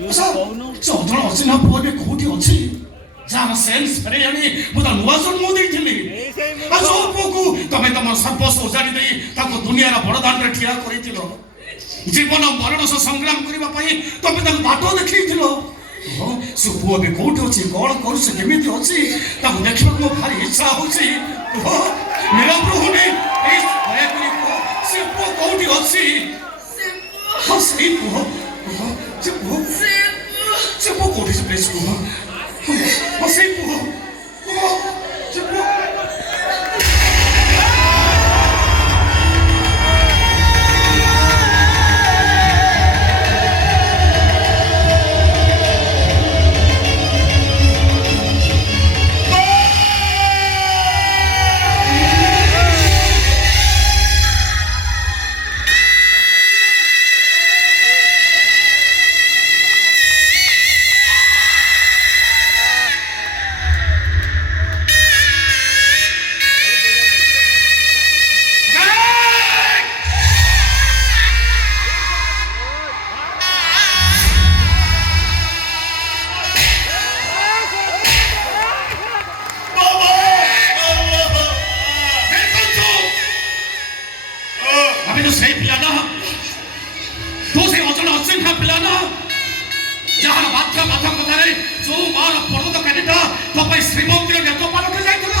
ସେ ଅଜଣା ଅଚିହ୍ନା ପୁଅ ଏବେ କୋଉଠି ଅଛି ଯାହାର ସେନ୍ସ ଫେରେଇଆଣି ମୁଁ ତା ନୂଆ ଜନ୍ମ ଦେଇଥିଲି ଆଉ ଯୋଉ ପୁଅକୁ ତମେ ତମ ସର୍ବସ୍ୱ ଉଜାଡ଼ି ଦେଇ ତାକୁ ଦୁନିଆର ବଡ଼ ଦାଣ୍ଡରେ ଠିଆ କରିଥିଲ ଜୀବନ ମରଣ ସହ ସଂଗ୍ରାମ କରିବା ପାଇଁ ତମେ ତାକୁ ବାଟ ଦେଖେଇଥିଲ ସେ ପୁଅ ଏବେ କୋଉଠି ଅଛି କଣ କରୁଛି କେମିତି ଅଛି ତାକୁ ଦେଖିବାକୁ ମୋ ଭାରି ଇଚ୍ଛା ହଉଛି ସେ ପୁଅ କୋଉଠି ଅଛି ସେଇ ପୁଅ ସେ ପୁଅ କୋଉଠି ସେ ପ୍ଲିଜ କୁହ ସେଇ ପୁଅ ସେ ପୁଅ সেই পিলানা তো সেই অচলা অচিহ্না পিলানা যাହାର ବାଧ୍ୟ ବାଧକତାରେ ଯୋଉ ମାର ପର୍ବତ କାନିଟା ତୋ ପାଇଁ ଶ୍ରୀମନ୍ଦିର ନେତପାଲଟେ ଯାଇଥିଲା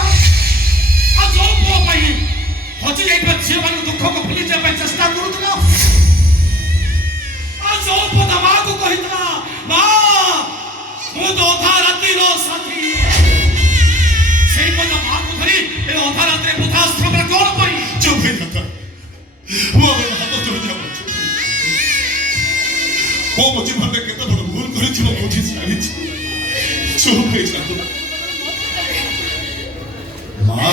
ଆଉ ଯୋଉ ପୁଅ ପାଇଁ ହଜି ଯାଇଥିବା ଝିଅମାନଙ୍କ ଦୁଃଖକୁ ଭୁଲିଯିବା ପାଇଁ ଚେଷ୍ଟା କରୁଥିଲା ଆଉ ଯୋଉ ପୁଅ ତା ମାଆକୁ କହିଥିଲା ମା ମୁଁ ତ ଅଧା ରାତିର ସାଥୀ ସେଇ ପୁଅ ତା ମାଆକୁ ଧରି ଏ ଅଧା ରାତିରେ ବୃଦ୍ଧାଶ୍ରମରେ କଣ ପାଇଁ ଚୁପ୍ ହେଇଯାତା ହାତ ଚଳି ଯାଉ ମୋ ଜୀବନରେ କେତେ ବଡ଼ ଭୁଲ କରିଛି ମୁଁ ବୁଝି ଜାଣିଛି ଚୁପ୍ ହେଇଯାଉ ମା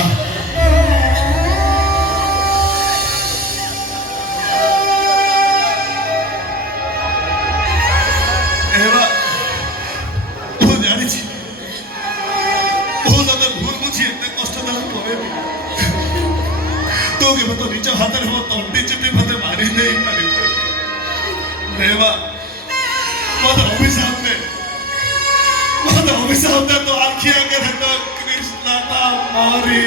ମୁଁ ଜାଣିଛି ବହୁତ ଭୁଲ ବୁଝି ଏତେ କଷ୍ଟ ଦେଲା ପରେ ବି ତୁ କେବେ ତ ନିଜ ହାତରେ ମୋ ତଣ୍ଟି ଚିପି ମତେ ମାରି ନେଇ ପାରିବୁ ଦେବା ମତେ ଅଭିଶାପ ଦେ ତ ଆଖି ଆଗରେ ତ କୃଷ୍ଣଟା ମରି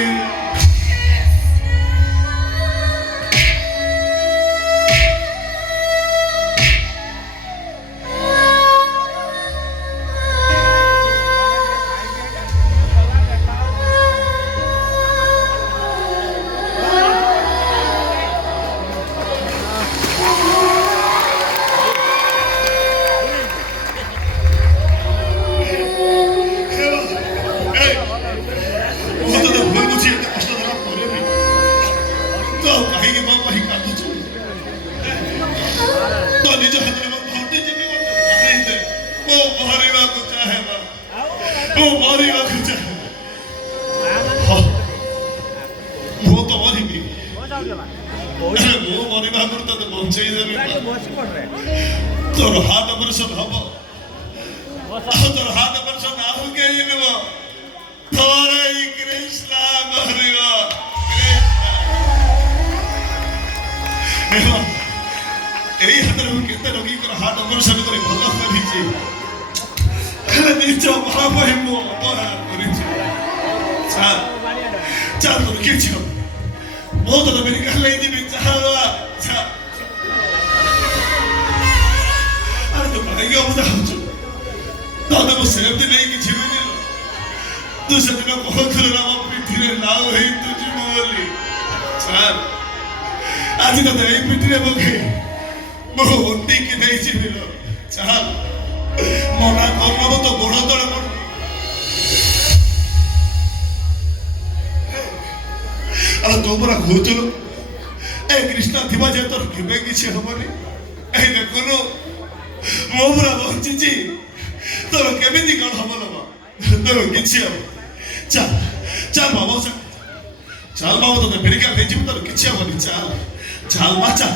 ତୋର ହାତ ଅପରେସନ ହବ ତୋର ହାତ ଅପରେସନ ଆଉ କେହି ନୁହ ତୋର ଏଇ କୃଷ୍ଣ ମରିବ ଏଇ ହାତରେ ମୁଁ କେତେ ରୋଗୀଙ୍କର ହାତ ଅପରେସନ କରି ଭଲ କରିଛି ହେଲେ ନିଜ ମା ପାଇଁ ମୁଁ ଅପରାଧ କରିଛି ଚାଲ ତୋର କିଛି ହବ ମୁଁ ତୋର ମେଡିକାଲ ନେଇଯିବି ଚାଲ ତତେ ମୁଁ ସେମିତି ନେଇକି ଯିବିନି ତୁ ସେଦିନ କହୁଥିଲୁ ନା ମୋ ପିଠିରେ ନାଉ ହେଇ ତୁ ଯିବୁ ବୋଲି ଆଜି ତତେ ଏଇ ପିଠିରେ ପକେଇ ମୋ ଉଠିକି ନେଇଯିବି ଚାଲ ମନା କରିନବ ତ ଗୋଡ଼ ତଳେ ଆରେ ତୁ ପରା କହୁଥିଲୁ ଏ କୃଷ୍ଣ ଥିବା ଯେ ତୋର କେବେ କିଛି ହବନି ଏଇ ଦେଖୁନୁ ମୁଁ ପୁରା ବଞ୍ଚିଛି ତୋର କେମିତି କଣ ହବ ଲୋ ତୋର କିଛି ହବ ଚାଲ ଚାଲ ବାବା ଚାଲ ବାବା ତୋତେ ମେଡିକାଲ ନେଇଯିବି ତୋର କିଛି ହବନି ଚାଲ ଚାଲ ମା ଚାଲ